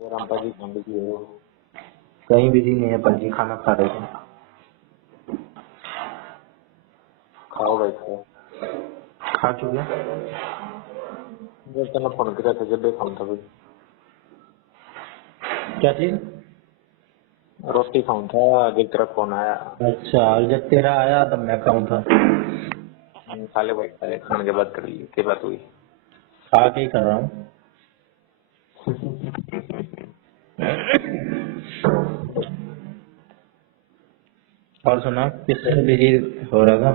रामपा जी गांधी जी हो। कहीं बिजी नहीं है पर जी, खाना खा रहे थे। खाओ भाई खाओ। खा चुके। जब तक फोन किया था जब भी खाऊं था भाई, क्या चीज? रोटी खाऊं था जब तेरा फोन आया। अच्छा, और जब तेरा आया तब मैं खाऊं था। खा ले भाई, खा ले, खाने के बाद कर ली के बात हुई। खा के ही कर रहा हूँ। और सुना, किससे बिजी हो रहा था?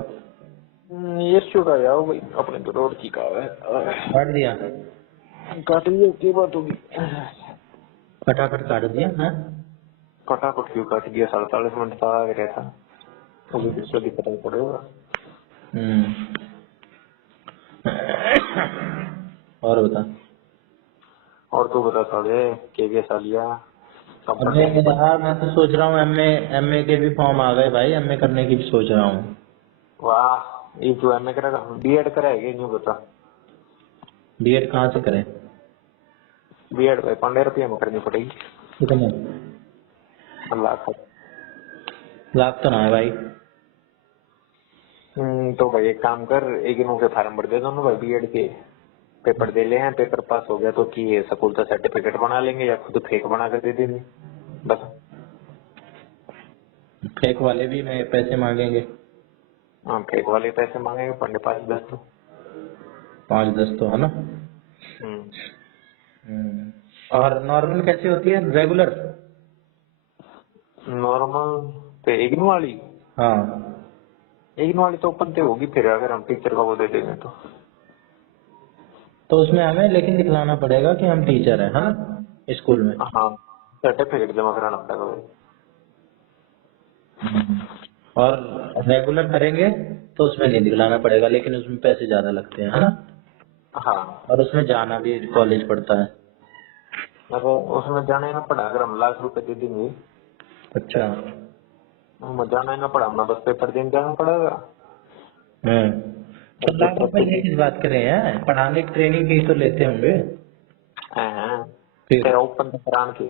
ये शुक्र है भाई, अपने तो रोड की कहा है। काट दिया? काट लिया की बात होगी। फटाफट काट दिया है। फटाफट क्यों काट दिया? 47 मिनट का आ गया था, तो भी दूसरा दिक्कत नहीं पड़ेगा। और बता। और तू बता साले के सालिया कब अबे पढ़ने की पड़ी? यार, मैं तो सोच रहा हूँ एमए एमए के भी फॉर्म आ गए भाई, एमए करने की भी सोच रहा हूँ। वाह, ये तू एमए करेगा? बीएड कराएगा न्यू बता। बीएड कहाँ से करें? बीएड भाई 15 रुपये में करनी पड़ेगी। कितने? लाख। लाख तो ना है भाई। तो भाई एक काम कर, एक इनों के फार्म भर दे दोनों भाई, बीएड के पेपर दे ले हैं, पेपर पास हो गया तो कि स्कूल का सर्टिफिकेट बना लेंगे या खुद फेक बना कर दे देंगे बस। फेक वाले भी मैं पैसे मांगेंगे। हाँ, फेक वाले पैसे मांगेंगे, पढ़ने पास 10 तो। 5-10 तो है ना। हम्म, और नॉर्मल कैसी होती है, रेगुलर? नॉर्मल पे इग्नू वाली। हाँ। इग्नू वाली तो ओपन पे होगी, फिर अगर हम टीचर का वो दे देंगे तो उसमें हमें लेकिन दिखलाना पड़ेगा कि हम टीचर हैं, है ना, स्कूल में। हाँ, सर्टिफिकेट जमा कराना पड़ेगा भाई। और रेगुलर करेंगे तो उसमें नहीं दिखलाना पड़ेगा, लेकिन उसमें पैसे ज्यादा लगते हैं, है ना। हाँ, और उसमें जाना भी कॉलेज पड़ता है। अगर उसमें जाना ही ना पड़ा, अगर हम लाख रुपए दे देंगे, अच्छा। हमें जाना ही ना पड़ा, हमें बस पेपर देने जाना पड़ेगा। तो और लाख रुपए ये किस बात करे हैं, पढ़ाने की ट्रेनिंग फीस तो लेते होंगे हाँ, फिर। तेरा ओपन करान के।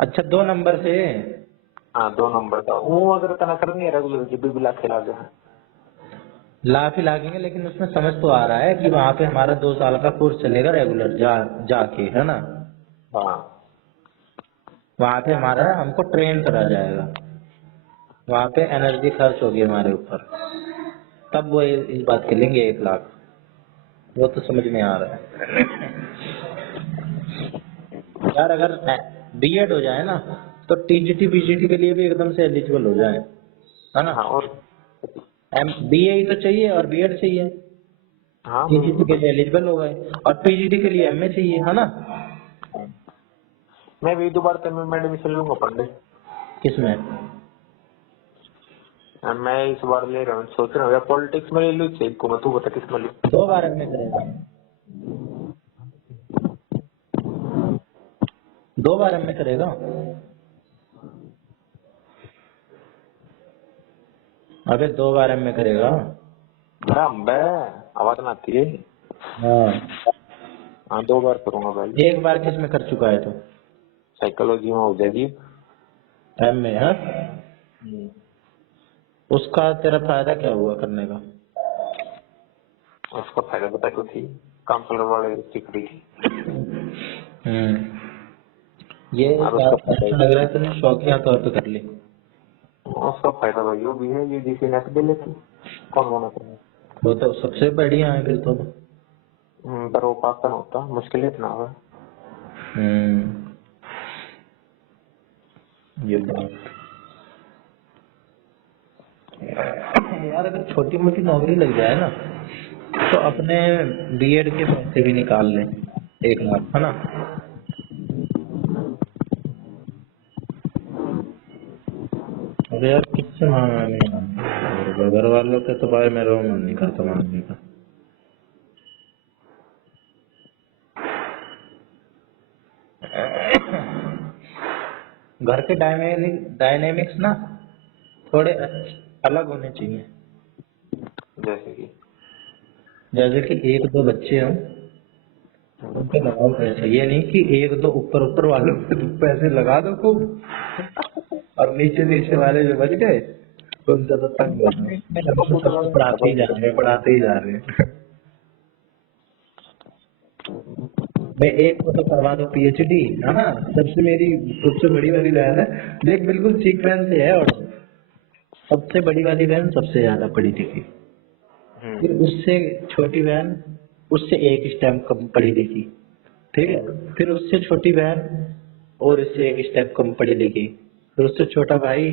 अच्छा, 2 नंबर से? हाँ, 2 नंबर का वो अगर तना करनी है रेगुलर जब भी लाख खिला गया। लाख ही लागेंगे, लेकिन उसमें समझ तो आ रहा है कि वहाँ पे हमारा 2 साल का कोर्स चलेगा रेगुलर जाके, है ना। हाँ, वहाँ पे हमारा हमको ट्रेन करा जाएगा, वहाँ पे एनर्जी खर्च होगी हमारे ऊपर, तब वो इस बात के लेंगे 1 लाख। वो तो समझ में आ रहा है यार। अगर बीएड हो जाए ना तो टीजीटी बीजीटी के लिए भी एकदम से एलिजिबल हो जाए, है ना। हाँ, और एम बीए ही तो चाहिए और बीएड चाहिए। हाँ टीजीटी के बिल्कुल। लिए एलिजिबल हो गए, और पीजीटी के लिए एमए चाहिए, है ना। मैं भी दोबारा तमिल में एडमिशन लूंगा पंडित। किसमें? मैं इस बार ले रहा हूँ, सोच रहा हूँ या पॉलिटिक्स में ले लूँ चाहिए को, मैं तू बता किस में लूँ। 2 बार एमए करेगा? 2 बार एमए करेगा? अबे 2 बार एमए करेगा? राम बे, आवाज ना आती है। हाँ। हाँ, 2 बार करूंगा भाई। 1 बार किस में कर चुका है तो? साइकोलॉजी में हो जाएगी। एमए है। उसका तेरा फायदा क्या हुआ करने का? उसका फायदा बता क्यों थी, काउंसलर वाले सीख रही थी। हम्म। ये और उसका बात फायदा, अच्छा लग रहा है, तूने शौकिया तौर पे कर ली। उसका फायदा भाई वो भी है, ये जिसे नेट दे लेती कौन मना करेगा। वो तो सबसे बढ़िया है फिर तो। पर वो पास नहीं होता, मुश्किल इतना है। ये बात यार, अगर छोटी मोटी नौकरी लग जाए ना तो अपने बीएड के पैसे भी निकाल लें, 1 लाख, है ना। अरे यार, किससे मांगा? घर वालों के तो भाई मेरा मन नहीं करता मांगने का। घर के डायनेमिक्स ना थोड़े अलग होने चाहिए। जैसे कि जैसे कि 1-2 बच्चे हों उनके लगाओ पैसे, ये नहीं कि एक दो ऊपर ऊपर वालों पे पैसे लगा दो खूब और नीचे नीचे वाले जो बच गए उनसे तो तंग हो जाओ। मेरे को सबको पूछना सबको नहीं था पढ़ाते ही भाई जा रहे हैं, पढ़ाते ही जा रहे हैं। मैं एक को तो करवा दो पीएचडी, है ना। सबसे मेरी सबसे बड़ी वाली बहन है, देख बिल्कुल सीक्वेंस से है, और सबसे बड़ी वाली बहन सबसे ज्यादा पढ़ी लिखी, फिर उससे छोटी बहन उससे एक स्टेप कम पढ़ी लिखी, ठीक है, फिर उससे छोटी बहन और इससे एक स्टेप कम पढ़ी लिखी, फिर उससे छोटा भाई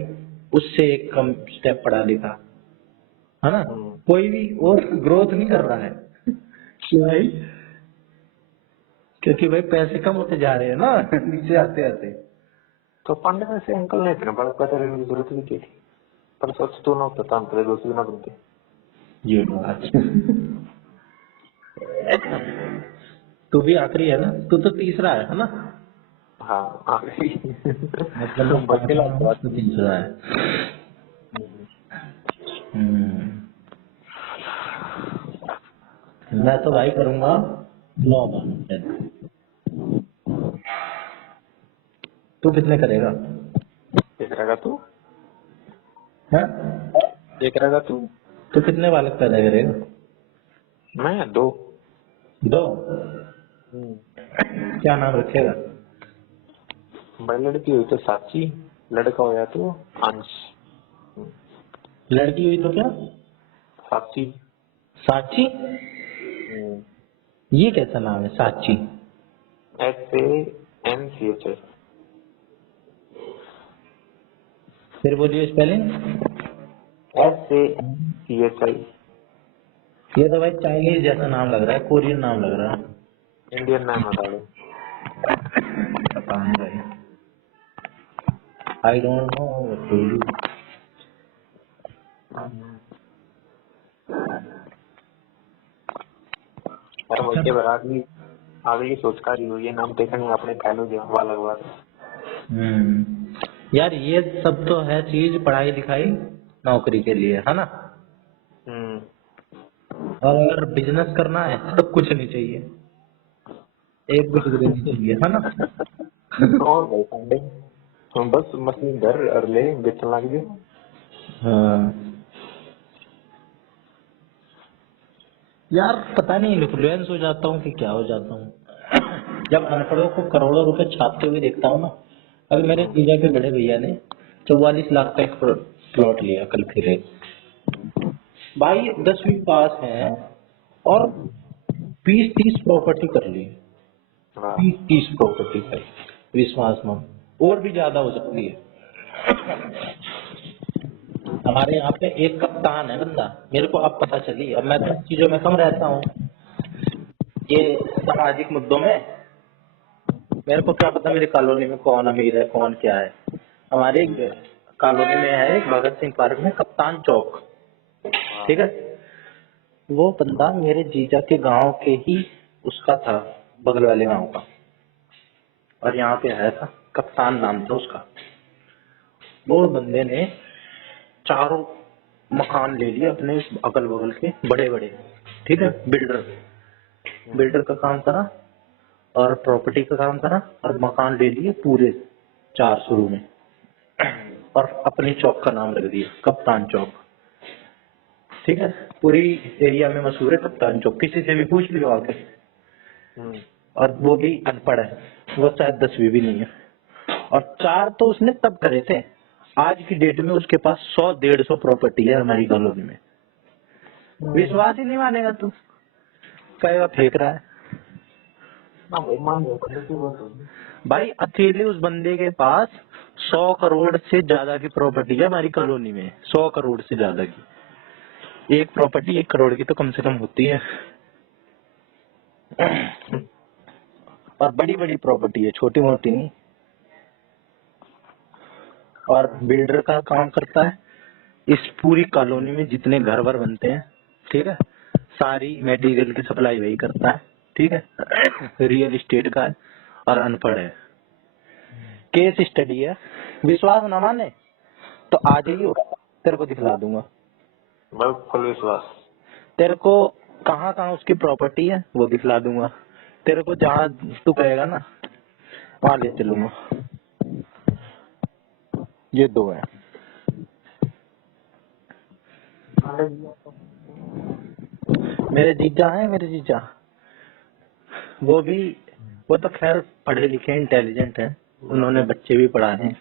उससे एक कम स्टेप पढ़ा लिखा, है ना। कोई भी और ग्रोथ नहीं कर रहा है। क्यों भाई? क्योंकि भाई पैसे कम होते जा रहे हैं ना नीचे आते आते। तो पढ़ने में से अंकल ने इतना बड़ा पता रहने की जरूरत भी क्या थी? पर सोच तू ना होता तो हम तेरे दोस्त भी ना बनते। ये बात तू भी आखिरी है ना, तू तो तीसरा है ना। हाँ आ गई। मतलब मैं बकेला पांचवा हूँ, बात। तू तीसरा है। हम्म। मैं तो भाई करूंगा 9 बार। तू कितने करेगा? देख रहेगा तू, हैं? देख रहेगा तू। तू कितने बालक पैदा करेगा? मैं 2। 2। क्या नाम रखेगा? भाई लड़की हुई तो साक्षी, लड़का हो या तो अंश। लड़की हुई तो क्या? साक्षी। साची। ये कैसा नाम है साची? SANCH। फिर बोलिए स्पेलिंग। SANCHI। ये तो भाई चाइनीज जैसा नाम लग रहा है, कोरियन नाम लग रहा है। इंडियन नाम बता दो। पता नहीं भाई, I don't know what to do. अरे वैसे बराबर अगली सोच का रही हो, ये नाम देखने अपने पहलू जो वाला हुआ। यार ये सब तो है चीज, पढ़ाई लिखाई नौकरी के लिए, है ना। और अगर बिजनेस करना है तो कुछ नहीं चाहिए, एक भी डिग्री नहीं चाहिए, है ना। और भाई संडे हम बस मशीन घर और ले बेचने लग गए। हाँ यार पता नहीं इन्फ्लुएंस हो जाता हूँ कि क्या हो जाता हूँ, जब अनपढ़ों को करोड़ों रुपए छापते हुए देखता हूँ ना। अभी मेरे जीजा के बड़े भैया ने 44 लाख का एक प्लॉट लिया कल फिर एक। भाई 10वीं पास है और 20-30 प्रॉपर्टी कर ली, हाँ 20-30 प्रॉपर्टी भाई, विश्वास मान, और भी ज्यादा हो सकती है। हमारे यहाँ पे एक कप्तान है बंदा, मेरे को अब पता चली, अब मैं तो इन चीजों में कम रहता हूँ, ये सामाजिक मुद्दों में मेरे को क्या पता मेरी कॉलोनी में कौन अमीर है कौन क्या है। हमारे कॉलोनी में है एक भगत सिंह पार्क में कप्तान चौक, ठीक है। वो बंदा मेरे जीजा के गांव के ही उसका था, बगल वाले गांव का, और यहाँ पे आया था, कप्तान नाम था उसका। वो बंदे ने चारों मकान ले लिए अपने अगल बगल के बड़े बड़े, ठीक है। बिल्डर बिल्डर का काम करा और प्रॉपर्टी का काम करा और मकान ले लिए पूरे 4 शुरू में, और अपने चौक का नाम रख दिया कप्तान चौक, ठीक है। पूरी एरिया में मशहूर है कप्तान चौक, किसी से भी पूछ लियो आके। और वो भी अनपढ़ है, वो शायद 10वीं भी नहीं है। और 4 तो उसने तब करे थे, आज की डेट में उसके पास 100-150 प्रॉपर्टी है हमारी कॉलोनी में। विश्वास ही नहीं मानेगा तू, कहेगा फेंक रहा है। ना भाई मान लो करने की बात होगी। भाई अकेले उस बंदे के पास 100 करोड़ से ज्यादा की प्रॉपर्टी है हमारी कॉलोनी में, 100 करोड़ से ज्यादा की। एक प्रॉपर्टी 1 करोड़ की तो कम से कम होती है। और बड़ी बड़ी प्रॉपर्टी है, छोटी मोटी नहीं। और बिल्डर का काम करता है, इस पूरी कॉलोनी में जितने घर वर बनते हैं, ठीक है, सारी मटेरियल की सप्लाई वही करता है, ठीक है। रियल एस्टेट का है और अनपढ़ है। केस स्टडी है, विश्वास न माने तो आ जाइयो, तेरे को दिखला दूंगा। भाई फुल विश्वास। तेरे को कहाँ कहाँ उसकी प्रॉपर्टी है वो दिखला दूंगा, तेरे को जहाँ तू कहेगा ना वहाँ ले चलूंगा। ये 2 है। मेरे जीजा है, मेरे जीजा, वो तो खैर पढ़े लिखे इंटेलिजेंट है, उन्होंने बच्चे भी पढ़ाए हैं,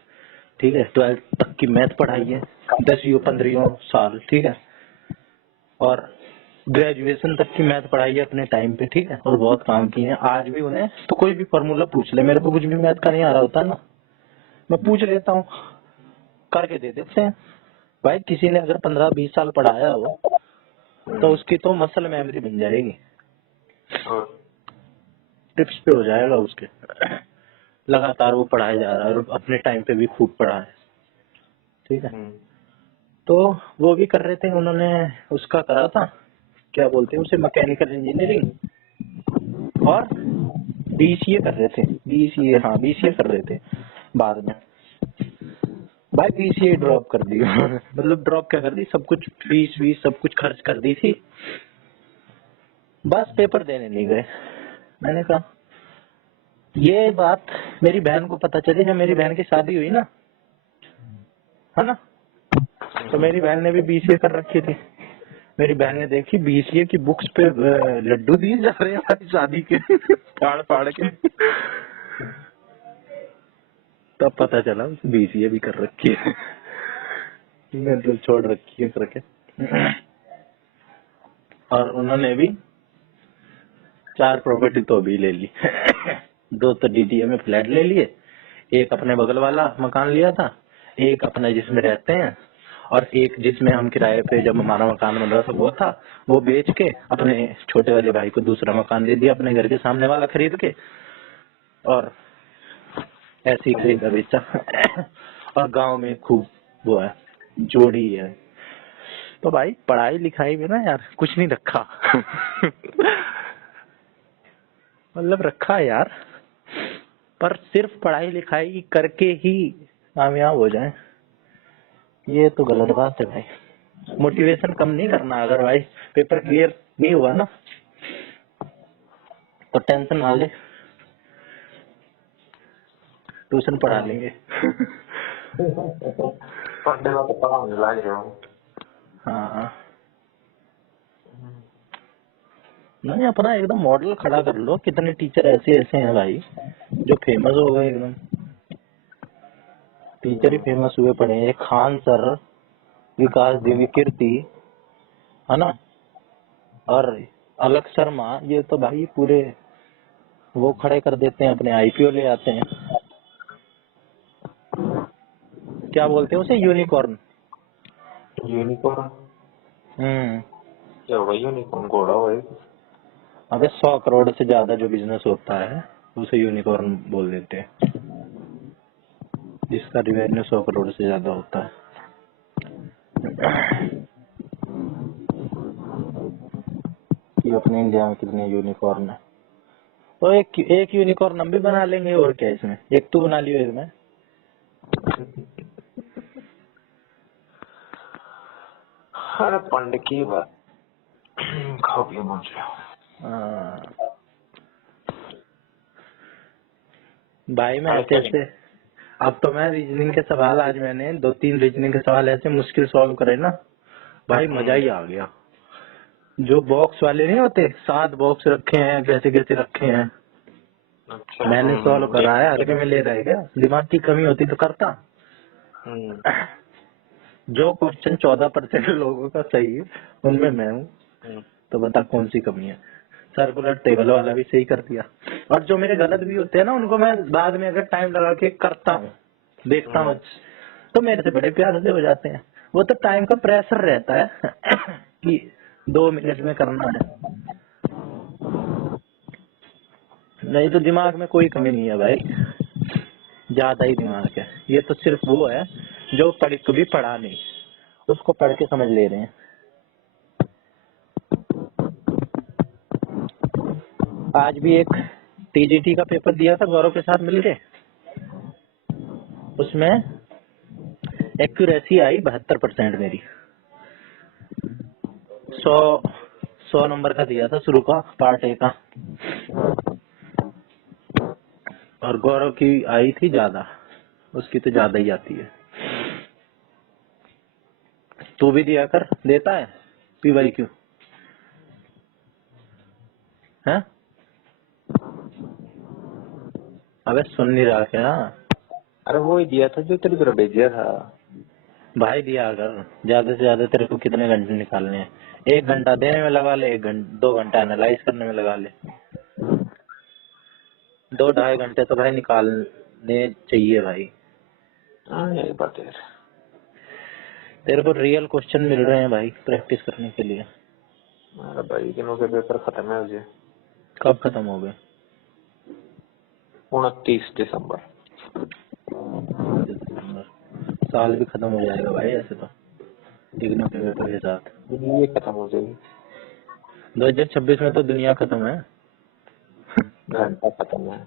ठीक है। 12th तक की मैथ पढ़ाई है, 10वीं 15वीं साल, ठीक है। और ग्रेजुएशन तक की मैथ पढ़ाई है अपने टाइम पे, ठीक है। और बहुत काम किए हैं। आज भी उन्हें तो कोई भी फॉर्मूला पूछ ले, मेरे को कुछ भी मैथ का नहीं आ रहा होता ना, मैं पूछ लेता हूँ, करके दे देते हैं। भाई किसी ने अगर 15-20 साल पढ़ाया हो तो उसकी तो मसल मेमोरी बन जाएगी, टिप्स पे हो जाएगा उसके। लगातार वो पढ़ाया जा रहा है और अपने टाइम पे भी खूब पढ़ा है, ठीक है। तो वो भी कर रहे थे, उन्होंने उसका करा था, क्या बोलते हैं उसे, मैकेनिकल इंजीनियरिंग, और बीसीए कर रहे थे, बीसीए, हाँ बीसीए कर रहे थे बाद में। भाई बीसीए ड्रॉप कर दी मतलब ड्रॉप क्या कर दी, सब कुछ फीस वीस सब कुछ खर्च कर दी थी, बस पेपर देने नहीं गए। मैंने कहा ये बात मेरी बहन को पता चली, जब मेरी बहन की शादी हुई ना, है ना, तो मेरी बहन ने भी बीसीए कर रखी थी। मेरी बहन ने देखी बीसीए की बुक्स पे लड्डू दिए जा रहे हैं हमारी शादी के फाड़ फाड़ के, तब पता चला बीसीए भी कर रखी है, मेंटल छोड़ रखी है करके। और उन्होंने भी 4 प्रॉपर्टी तो अभी ले ली 2 तो डीटीए में फ्लैट ले लिए, एक अपने बगल वाला मकान लिया था, एक अपना जिसमें रहते हैं, और एक जिसमें हम किराए पे जब हमारा मकान बन रहा था वो था, वो बेच के अपने छोटे वाले भाई को दूसरा मकान दे दिया अपने घर के सामने वाला खरीद के, और ऐसे ही खरीदा बेचा और गांव में खूब वो है, जोड़ी है। तो भाई पढ़ाई लिखाई में ना यार कुछ नहीं रखा मतलब रखा है यार, पर सिर्फ पढ़ाई लिखाई करके ही कामयाब हो जाए ये तो गलत बात है भाई। मोटिवेशन कम नहीं करना, अगर भाई पेपर क्लियर नहीं हुआ ना तो टेंशन ना ले, ट्यूशन पढ़ा लेंगे हाँ नहीं, अपना एकदम मॉडल खड़ा कर लो। कितने टीचर ऐसे ऐसे हैं भाई जो फेमस हो गए एकदम, टीचर ही फेमस हुए पड़े हैं। खान सर, विकास देवी कीर्ति, है ना, और अलक शर्मा, ये तो भाई पूरे वो खड़े कर देते हैं, अपने आईपीओ ले आते हैं। क्या बोलते हैं उसे, यूनिकॉर्न। यूनिकॉर्न क्या होगा, यूनिकॉर्न घोड़ा होगा। अबे 100 करोड़ से ज्यादा जो बिजनेस होता है उसे यूनिकॉर्न बोल देते हैं, जिसका रेवेन्यू 100 करोड़ से ज्यादा होता है। ये अपने इंडिया में कितने यूनिकॉर्न है, तो एक यूनिकॉर्न हम भी बना लेंगे, और क्या इसमें, एक तू बना लियो एक मैं। अरे पंड की बात खाओ पियो मौज लो। भाई मैं ऐसे अब तो मैं रीजनिंग के सवाल, आज मैंने 2-3 रीजनिंग के सवाल ऐसे मुश्किल सॉल्व करे ना भाई, मजा ही आ गया। जो बॉक्स वाले नहीं होते, 7 बॉक्स रखे हैं, कैसे कैसे रखे हैं, अच्छा, मैंने सॉल्व करा है। हल्के में ले रहे क्या, दिमाग की कमी होती तो करता। जो क्वेश्चन 14% लोगों का सही है उनमें मैं हूँ, तो बता कौन सी कमी है। सर्कुलर टेबल वाला भी सही कर दिया, और जो मेरे गलत भी होते हैं ना उनको मैं बाद में अगर टाइम लगा के करता हूँ, देखता हूँ, तो मेरे से बड़े प्यार से हो जाते हैं। वो तो टाइम का प्रेशर रहता है कि 2 मिनट में करना है, नहीं तो दिमाग में कोई कमी नहीं है भाई, ज्यादा ही दिमाग है। ये तो सिर्फ वो है जो कभी पढ़ा नहीं, उसको पढ़ के समझ ले रहे हैं। आज भी एक टीजीटी का पेपर दिया था गौरव के साथ मिलके, उसमें एक्यूरेसी आई 72% मेरी। 100 नंबर का दिया था शुरू का, पार्ट ए का। और गौरव की आई थी ज्यादा, उसकी तो ज्यादा ही आती है। तू भी दिया कर, देता है PYQ है? अबे सुन नहीं रहा क्या? अरे वो ही दिया था जो तेरी तरफ भेज दिया था। भाई दिया कर, ज्यादा से ज्यादा तेरे को कितने घंटे निकालने हैं? 1 घंटा देने में लगा ले, 2 घंटा एनालाइज करने में लगा ले, 2-2.5 घंटे तो भाई निकालने चाहिए भाई। हाँ यही बात है यार। तेरे को रियल क्वेश्चन मिल रहे हैं भाई प्रैक्टिस करने के लिए। अरे भाई दिनों के पेपर खत्म है मुझे। कब खत्म हो गए? 29 दिसंबर। साल भी खत्म हो जाएगा भाई ऐसे तो, इग्नू के पेपर के साथ। ये खत्म हो जाएगी। 2026 में तो दुनिया खत्म है। घंटा खत्म है,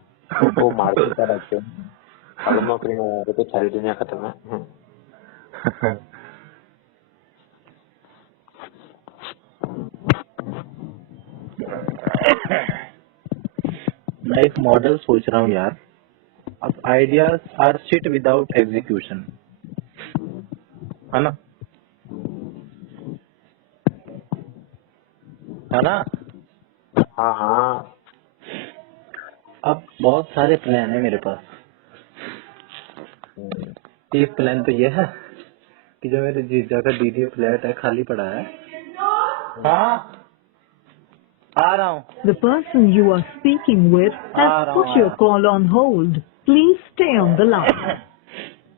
वो मार्केट का रखते हैं। अगर नौकरी में आ रहे तो सारी दुनिया खत्म है। मैं एक मॉडल सोच रहा हूँ यार। अब ideas are shit without execution, है ना? है ना? हाँ हाँ। अब बहुत सारे प्लान है मेरे पास। एक प्लान तो ये है कि जो मेरे जीजा का DDA फ्लैट है खाली पड़ा है। हाँ आ रहा हूँ। The person you are speaking with has put your call on hold. Please stay on the line.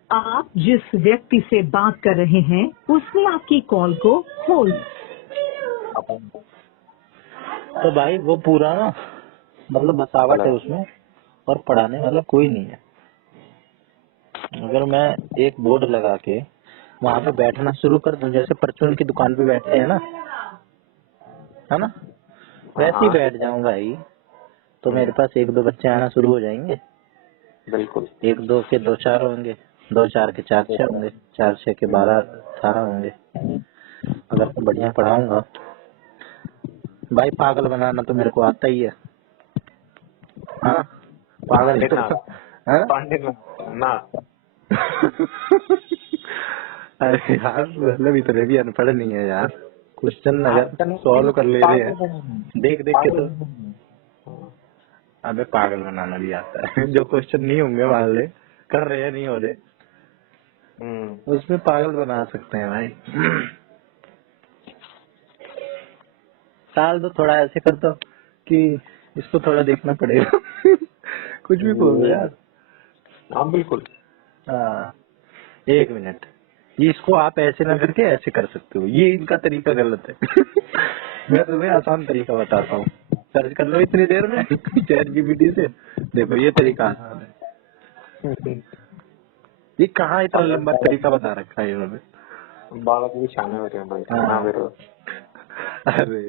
आप जिस व्यक्ति से बात कर रहे हैं उसने आपकी कॉल को होल्ड। तो भाई वो पूरा ना, मतलब बसावट है उसमें और पढ़ाने वाला कोई नहीं है। अगर मैं एक बोर्ड लगा के वहाँ पे बैठना शुरू कर दूं, जैसे परचून की दुकान पे बैठते हैं ना, है ना, वैसे ही बैठ जाऊं भाई, तो मेरे पास 1-2 बच्चे आना शुरू हो जाएंगे। बिल्कुल। 1-2 के 2-4 होंगे, 2-4 के 4-6 होंगे, 4-6 के 12-18 होंगे। अगर मैं बढ़िया पढ़ाऊंगा भाई, पागल बनाना तो मेरे को आता ही है। हाँ पागल देखना हाँ? पांडे ना। अरे यार मतलब इतने भी अनपढ़ नहीं है यार, क्वेश्चन अगर सॉल्व कर ले रहे हैं देख देख के तो। अबे पागल बनाना भी आता है। जो क्वेश्चन नहीं होंगे मान ले, कर रहे हैं नहीं हो रहे, उसमें पागल बना सकते हैं भाई। साल तो थोड़ा ऐसे कर दो कि इसको थोड़ा देखना पड़ेगा। कुछ भी बोल दो यार। हाँ बिल्कुल। हाँ 1 मिनट, इसको आप ऐसे ना करके ऐसे कर सकते हो, ये इनका तरीका गलत है। मैं तुम्हें आसान तरीका बताता हूँ, सर्च कर लो इतनी देर में ChatGPT से, देखो ये तरीका आसान है। ये कहाँ इतना लंबा तरीका बता रखा है इन्होंने। बालक भी शाने हो रहे हैं भाई। हाँ। अरे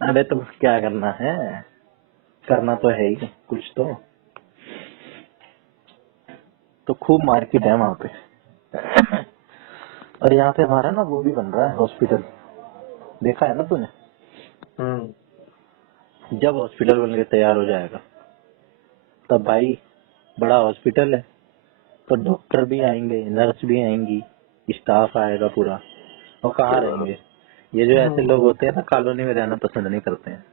अरे तो क्या करना है, करना तो है ही कुछ तो खूब मार्केट है वहाँ पे। और यहाँ पे हमारा ना वो भी बन रहा है हॉस्पिटल, देखा है ना तूने? जब हॉस्पिटल बन के तैयार हो जाएगा तब भाई बड़ा हॉस्पिटल है, तो डॉक्टर भी आएंगे, नर्स भी आएंगी, स्टाफ आएगा पूरा। और कहाँ रहेंगे ये जो ऐसे लोग होते हैं ना, कॉलोनी में रहना पसंद नहीं करते हैं।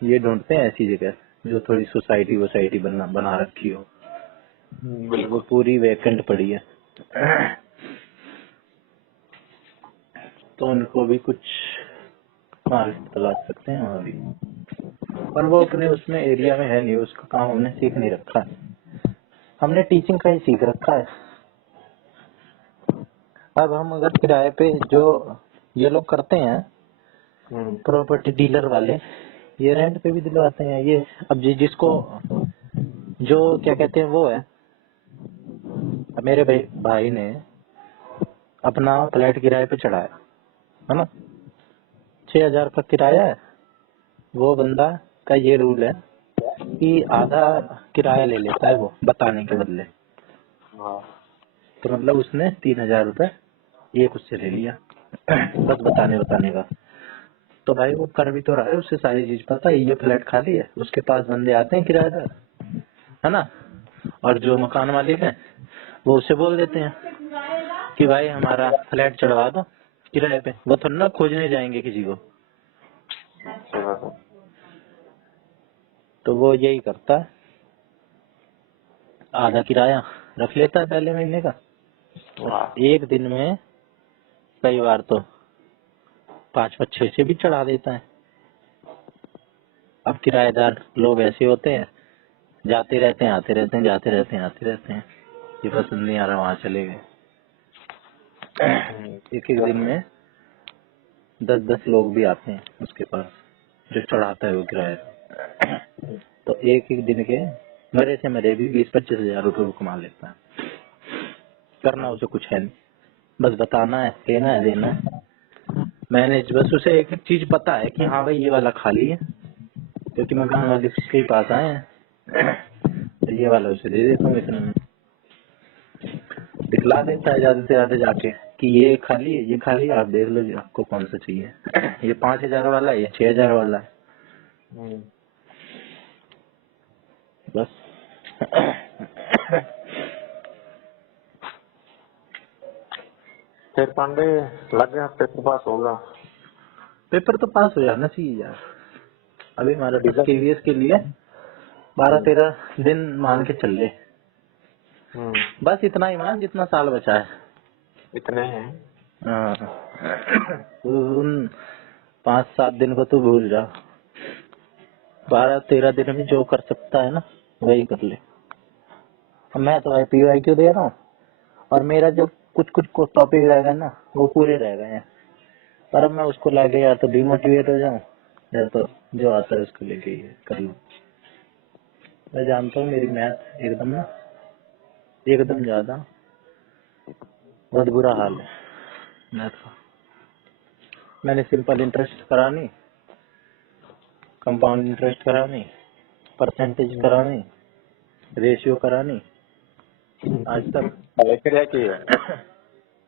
ये ढूंढते हैं ऐसी जगह जो थोड़ी सोसाइटी बना रखी हो, वो पूरी वैकेंट पड़ी है। तो उनको भी कुछ मार्केट तलाश सकते हैं वहाँ भी, पर वो अपने उसमें एरिया में है नहीं, उसका काम हमने सीख नहीं रखा है, हमने टीचिंग का ही सीख रखा है। अब हम अगर किराए पे जो ये लोग करते हैं प्रॉपर्टी डीलर वाले, ये रेंट पे भी दिलवाते हैं ये। अब जिसको जो क्या कहते हैं वो है, अब मेरे भाई ने अपना फ्लैट किराए पे चढ़ाया है ना, 6,000 का किराया है। वो बंदा का ये रूल है कि आधा किराया ले लेता है वो बताने के बदले। तो मतलब उसने 3,000 रुपए एक उससे ले लिया बस बताने का। तो भाई वो कर भी तो रहा है, उससे सारी चीज पता है, ये फ्लैट खाली है, उसके पास बंदे आते हैं किराएदार, है ना, और जो मकान मालिक है वो उससे बोल देते हैं कि भाई हमारा फ्लैट चढ़वा दो किराए पे, वो थोड़ा ना खोजने जाएंगे किसी को। सही बात है। तो वो यही करता है, आधा किराया रख लेता है पहले महीने का, और एक दिन में कई बार तो 5-5 6 भी चढ़ा देता है। अब किराएदार लोग ऐसे होते हैं, जाते रहते हैं आते रहते हैं, जाते रहते हैं आते रहते हैं, ये पसंद नहीं आ रहा वहां चले गए। एक एक दिन में 10-10 लोग भी आते हैं उसके पास, जो चढ़ाता है वो किराया। तो एक एक दिन के मरे से मरे भी 20-25 हजार रुपये वो कमा लेता है। करना उसे कुछ है नहीं, बस बताना है, लेना है, देना है, मैनेज। बस उसे एक चीज पता है कि हाँ भाई ये वाला खाली है, क्योंकि मकान वाले उसके पास आए हैं, तो ये वाला उसे दे देता हूँ इतने में। दिखला देता है ज्यादा से ज्यादा जाके कि ये खाली है, ये खाली है, आप देख लो जी आपको कौन सा चाहिए, ये 5,000 वाला है, ये 6,000 वाला है, बस। फिर पांडे लग गया, पेपर पास होगा। पेपर तो पास हो जाना चाहिए यार। अभी हमारा केवीएस के लिए 12-13 दिन मान के चल ले, बस इतना ही मान जितना साल बचा है। इतने हैं। हाँ, उन 5-7 दिन को तू भूल जा, 12-13 दिन में जो कर सकता है ना वही कर ले। अब मैं तो IPO IQ दे रहा हूँ, और मेरा जो कुछ कुछ टॉपिक रहेगा ना वो पूरे रह गए हैं, पर अब मैं उसको लाके या तो डिमोटिवेट हो जाऊँ, या तो जो आता है उसको लेके ये कर लूँ। मैं जानता हूँ मेरी मैथ एकदम ज्यादा बहुत बुरा हाल है मैथ का। मैंने सिंपल इंटरेस्ट करानी, कंपाउंड इंटरेस्ट करानी, परसेंटेज करानी, रेशियो करानी, आज तक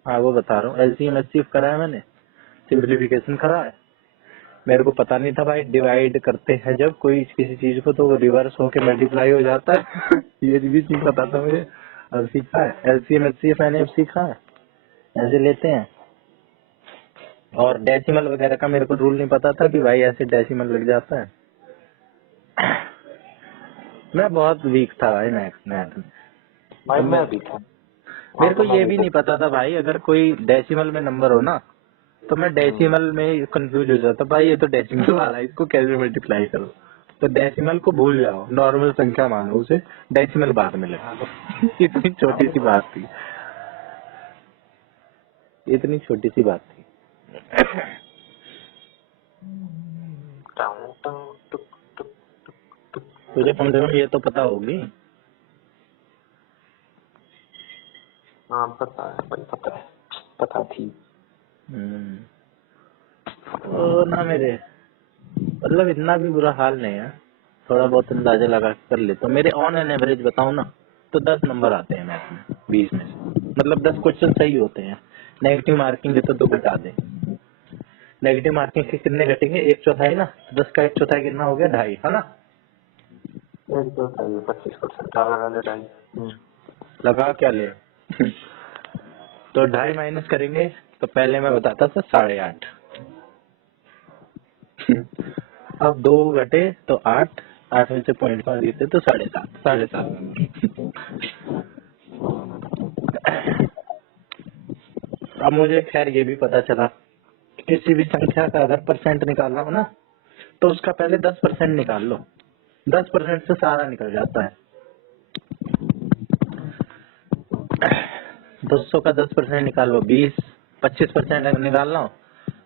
हाँ वो बता रहा हूँ, LCM HCF करा है मैंने, सिंप्लीफिकेशन करा है। मेरे को पता नहीं था भाई डिवाइड करते हैं जब कोई किसी चीज को तो वो रिवर्स होके मल्टीप्लाई हो जाता है। ये भी चीज पता था मुझे, अब सीखा है। LCM HCF मैंने अब सीखा है, ऐसे लेते हैं। और डेसिमल वगैरह का मेरे को रूल नहीं पता था कि भाई ऐसे डेसिमल लग जाता है। मैं बहुत वीक था भाई मैथ में। भाई मैं भी था। मेरे को ये भी नहीं पता था भाई अगर कोई डेसिमल में नंबर हो ना तो मैं डेसिमल में कंफ्यूज हो जाता, भाई ये तो डेसिमल वाला है, इसको कैसे मल्टीप्लाई करो। तो डेसिमल को भूल जाओ, नॉर्मल संख्या मानो उसे, डेसिमल बाद में लगा लो। इतनी छोटी सी बात थी, इतनी छोटी सी बात थी। तुझे कम से कम ये तो पता होगी। हाँ पता है भाई, पता थी। तो ना मेरे मतलब इतना भी बुरा हाल नहीं है, थोड़ा बहुत अंदाजा लगा कर ले। तो मेरे ऑन एन एवरेज बताऊं ना तो 10 नंबर आते हैं मैथ में 20 में से, मतलब 10 क्वेश्चन सही होते हैं। नेगेटिव मार्किंग दे तो घटा दे। नेगेटिव मार्किंग के कितने घटेंगे, 1/4 ना, 10 का 1/4 कितना हो गया, 2.5, है ना। 25% लगा क्या ले तो 2.5 माइनस करेंगे तो पहले मैं बताता था 8.5, अब 2 घटे तो 8, 8 में से 0.5 देते तो 7.5 अब मुझे खैर ये भी पता चला किसी भी संख्या का अगर परसेंट निकालना हो ना तो उसका पहले 10% निकाल लो, 10% से सारा निकल जाता है। 200 का 10% निकाल लो 20, 25% अगर निकालना हो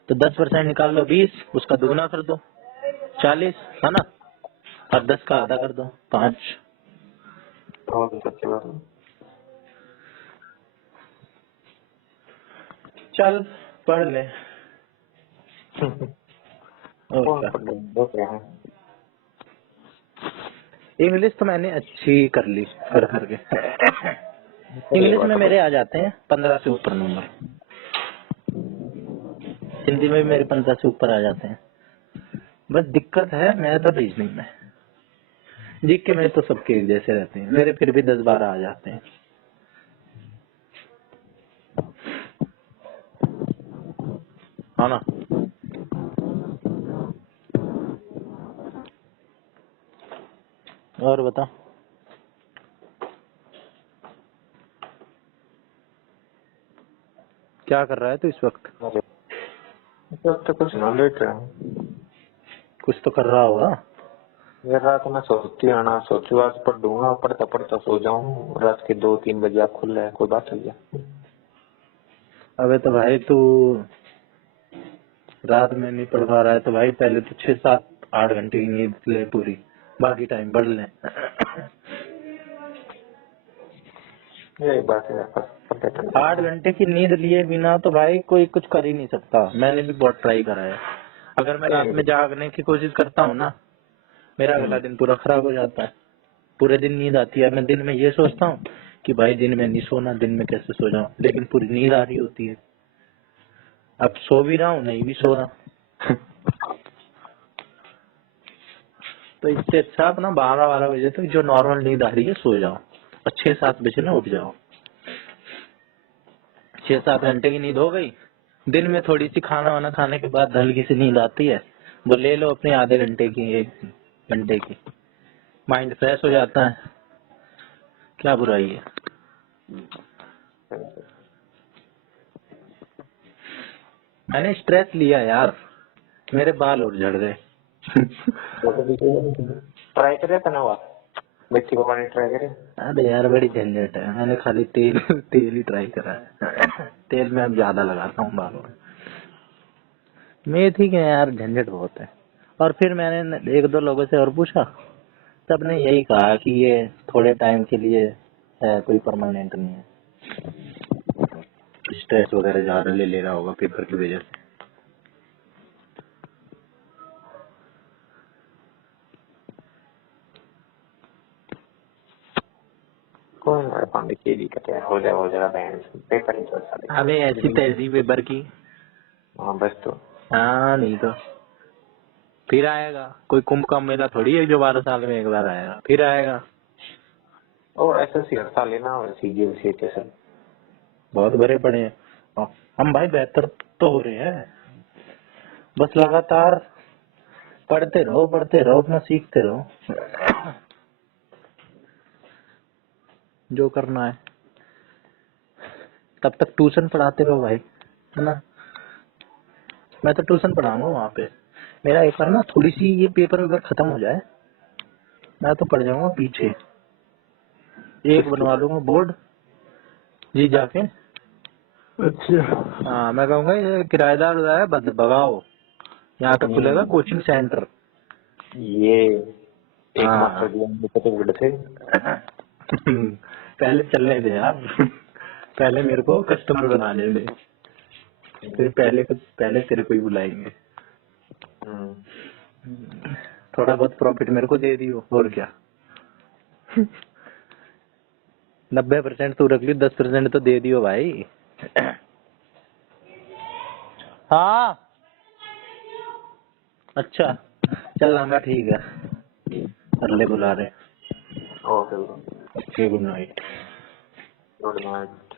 तो 10% निकाल लो 20, उसका दुगना कर दो 40, है ना, और 10 का आधा कर दो 5। चल पढ़ ले। इंग्लिश तो मैंने अच्छी कर ली कर करके। इंग्लिश में मेरे आ जाते हैं 15 से ऊपर नंबर, हिंदी में भी मेरे 15 से ऊपर आ जाते हैं। बस दिक्कत है मैथ और रीजनिंग में। जीके में तो सबके एक जैसे रहते हैं, मेरे फिर भी 10-12 आ जाते हैं। हाँ ना। और बता, क्या कर रहा है तू इस वक्त? तो कुछ ना लेट रहा हूँ कुछ तो कर रहा होगा। यार। रात में सोचती आना, सोचू आज पढ़ दूंगा, पढ़ता पढ़ता सो जाऊँ, रात के 2-3 बजे आप खुल रहे हैं, कोई बात है क्या? अबे तो भाई तू रात में नहीं पढ़ पा रहा है तो भाई पहले तो 6-7-8 घंटे की नींद ले पूरी, बाकी टाइम पढ़ ले। यही बात है यार, पढ़ते टाइम। 8 घंटे की नींद लिए बिना तो भाई कोई कुछ कर ही नहीं सकता। मैंने भी बहुत ट्राई करा है। अगर मैं रात में जागने की कोशिश करता हूँ ना, मेरा अगला दिन पूरा खराब हो जाता है। पूरे दिन नींद आती है, मैं दिन में ये सोचता हूँ कि भाई दिन में नहीं सोना, दिन में कैसे सो जाऊं, लेकिन पूरी नींद आ रही होती है। अब सो भी रहा हूँ, नहीं भी सो रहा। तो इससे अच्छा अपना 12 बजे तक जो नॉर्मल नींद आ रही है सो जाओ, और 6-7 बजे ना उठ जाओ। 6-7 घंटे की नींद हो गई, दिन में थोड़ी सी खाना वाना खाने के बाद हल्की सी नींद आती है, वो ले लो अपने आधे घंटे की, 1 घंटे की, माइंड फ्रेश हो जाता है। क्या बुराई है? मैंने स्ट्रेस लिया यार, मेरे बाल और झड़ गए। ट्राई करे था ना वो, मिर्ची को पानी ट्राई करे। अरे यार बड़ी झंझट है, मैंने खाली तेल तेल ही ट्राई करा है। तेल में अब ज्यादा लगाता हूँ बालों में। मेथी के यार झंझट बहुत है। और फिर मैंने 1-2 लोगों से और पूछा, सबने यही कहा कि ये थोड़े टाइम के लिए है, कोई परमानेंट नहीं है। स्ट्रेस वगैरह ज्यादा ले रहा होगा पेपर की वजह से। कोई ना, पानी की दिक्कत है, हो जाएगा बैंड पेपर ही चल सकता है। अबे ऐसी तहजीब पेपर की। हाँ बस तो। हाँ नहीं तो फिर आएगा। कोई कुंभ का मेला थोड़ी है जो 12 साल में एक बार आएगा, फिर आएगा। और एसएससी हर साल लेना, और सीजीएल कैसे बहुत भरे पड़े हैं। हम भाई बेहतर तो हो रहे हैं, बस लगातार पढ़ते रहो, अपना सीखते रहो जो करना है। तब तक ट्यूशन पढ़ाते रहो भाई, है ना। मैं तो ट्यूशन पढ़ाऊंगा वहाँ पे। मेरा एक बार ना थोड़ी सी ये पेपर अगर खत्म हो जाए, मैं तो पढ़ जाऊंगा पीछे, एक बनवा लूंगा बोर्ड जी जाके। अच्छा। हाँ मैं कहूंगा ये किराएदार है, भगाओ, यहाँ पे खुलेगा कोचिंग सेंटर। ये एक हाँ मास्टर जी छत्तीसगढ़ से। पहले चलने दे यार, पहले मेरे को कस्टमर बनाने दे, फिर पहले तेरे को ही बुलाएंगे। थोड़ा बहुत प्रॉफिट मेरे को दे दियो, और क्या। 90% तू रख ली, 10% तो दे दियो भाई। हाँ अच्छा चल लांगा, ठीक है, अगले बुला रहे। Okay, okay good night. Good night.